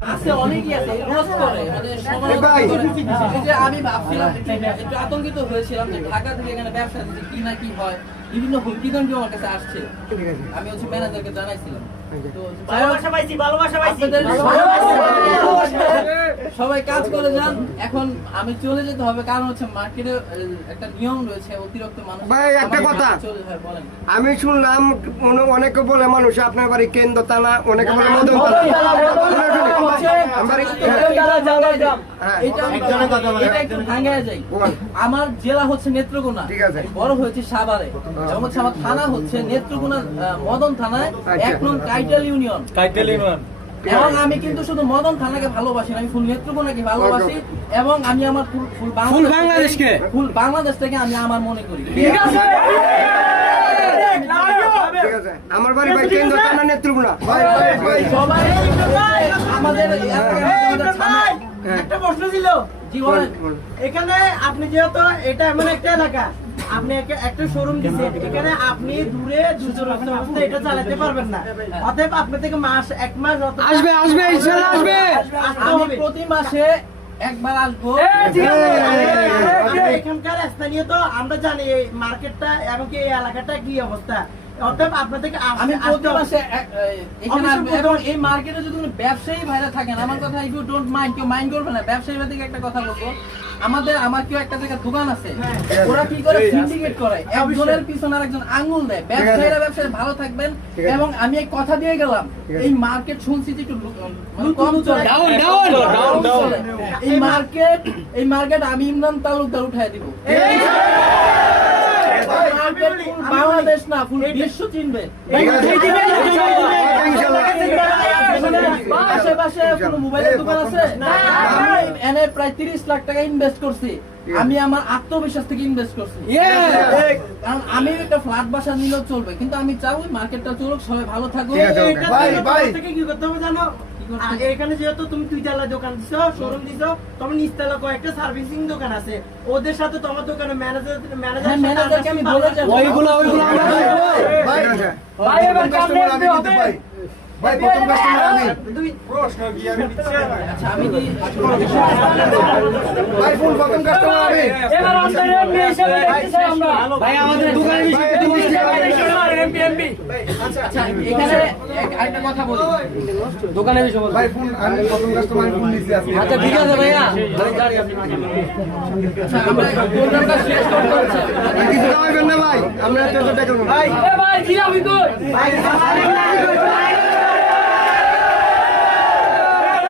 আছে অনেকই আছে রোজ করে মানে সমালোচনা করে। এই যে আমি ভাবছিলাম একটু আতঙ্কিত হয়েছিলাম যে ঢাকা থেকে এখানে ব্যবসা দিচ্ছে কি না কি হয়, বিভিন্ন হুমকি ধমকি আমার কাছে আসছে। আমি হচ্ছে ম্যানেজারকে জানাইছিলাম। তো ভালোবাসা পাইছি আপনাদের সবাই কাজ করে যান। এখন আমি চলে যেতে হবে, কারণ হচ্ছে মার্কেটে একটা নিয়ম রয়েছে, অতিরিক্ত মানুষ। ভাই একটা কথা বলেন। আমি শুনলাম অনেকে বলে মানুষ আপনার বাড়ি কেন্দ্র তালা, অনেকে বলে মদন তালা। আমার জেলা হচ্ছে নেত্রকোনা, বড় হয়েছে সাভারে, এবং হচ্ছে আমার থানা হচ্ছে নেত্রকোনা মদন থানায় 1 নং কাইটাল ইউনিয়ন। এবং আমি কিন্তু শুধু মদন থানাকে ভালোবাসি না, আমি ফুল নেত্রকোনাকে ভালোবাসি, এবং আমি আমার ফুল বাংলাদেশ থেকে আমি আমার মনে করি। আমার বাড়ি ভাই কেন্দ্র থানা নেত্রকোনা। সবাই আমাদের একটা প্রশ্ন ছিল। এখানে আপনি যেহেতু এটা এমন একটা এলাকা, আপনি একটা শোরুম দিচ্ছেন, এখানে আপনি দূরে এটা চালাতে পারবেন না, অতএব আপনি থেকে এক মাস আসবে ইনশাআল্লাহ আসবে। আমি প্রতি মাসে একবার আসবো। এখানকার স্থানীয় তো আমরা জানি এই মার্কেটটা এবং এই এলাকাটা কি অবস্থা, অতএব আপনার থেকে আমি প্রতি মাসে এখানে আসবো। এবং এই মার্কেটে যদি কোনো ব্যবসায়ী ভাইরা থাকেন, আমার কথা ইউ ডোন্ট মাইন্ড, কেউ মাইন্ড করবে না। ব্যবসায়ী ভাই থেকে একটা কথা বলবো, আমার কেউ একটা জায়গায় দোকান আছে, ওরা কি করে সিন্ডিকেট করে, একজনের পিছনে আরেকজন আঙ্গুল দেয়। ব্যবসায়ীরা ব্যবসায়ী ভালো থাকবেন। এবং আমি এই কথা দিয়ে গেলাম, এই মার্কেট শুনছি যে একটু কম চলে, এই মার্কেট আমি ইমরান তালুকদার উঠাই দিব। বাংলাদেশ না, ফুল বিশ্ব চিনবে। আশেপাশে কোনো মোবাইলের দোকান আছে, এনে প্রায় 30 লাখ টাকা ইনভেস্ট করছি। আমি আমার আত্মবিশ্বাস থেকে ইনভেস্ট করছি, কারণ আমি একটা ফ্ল্যাট বাসা নিলেও চলবে, কিন্তু আমি চাই মার্কেটটা চলুক, সবাই ভালো থাকুক। কি করতে হবে জানো, এখানে যেহেতু তুমি 2 তলায় দোকান দিছো, শোরুম দিছো, তোমার নিচতলা কয়েকটা সার্ভিসিং দোকান আছে, ওদের সাথে তোমার দোকানে ম্যানেজারকে আমি বলে যাব, ওইগুলো আমরা ভাই এবার কামনে হবে ভাই প্রথম কাস্টমার আমি। প্রশ্ন কি আমি দিচ্ছি? আচ্ছা আমি কি ভাই ফুল প্রথম কাস্টমার আমি। এবার অন্তরে এমপি হিসেবে দেখতেছি আমরা। ভাই আমাদের দোকানে এমপি আচ্ছা এখানে একটা কথা বলি, দোকানে এসে ভাই ফুল আমি প্রথম কাস্টমার ফুল দিছি আজকে। আচ্ছা ঠিক আছে ভাইয়া, আচ্ছা আমরা প্রোগ্রামটা শেষ করতে হচ্ছে। কিছু খাওয়াবেন না ভাই, আমরা এত টাকা নেব। ভাই জিলাপি কই ভাই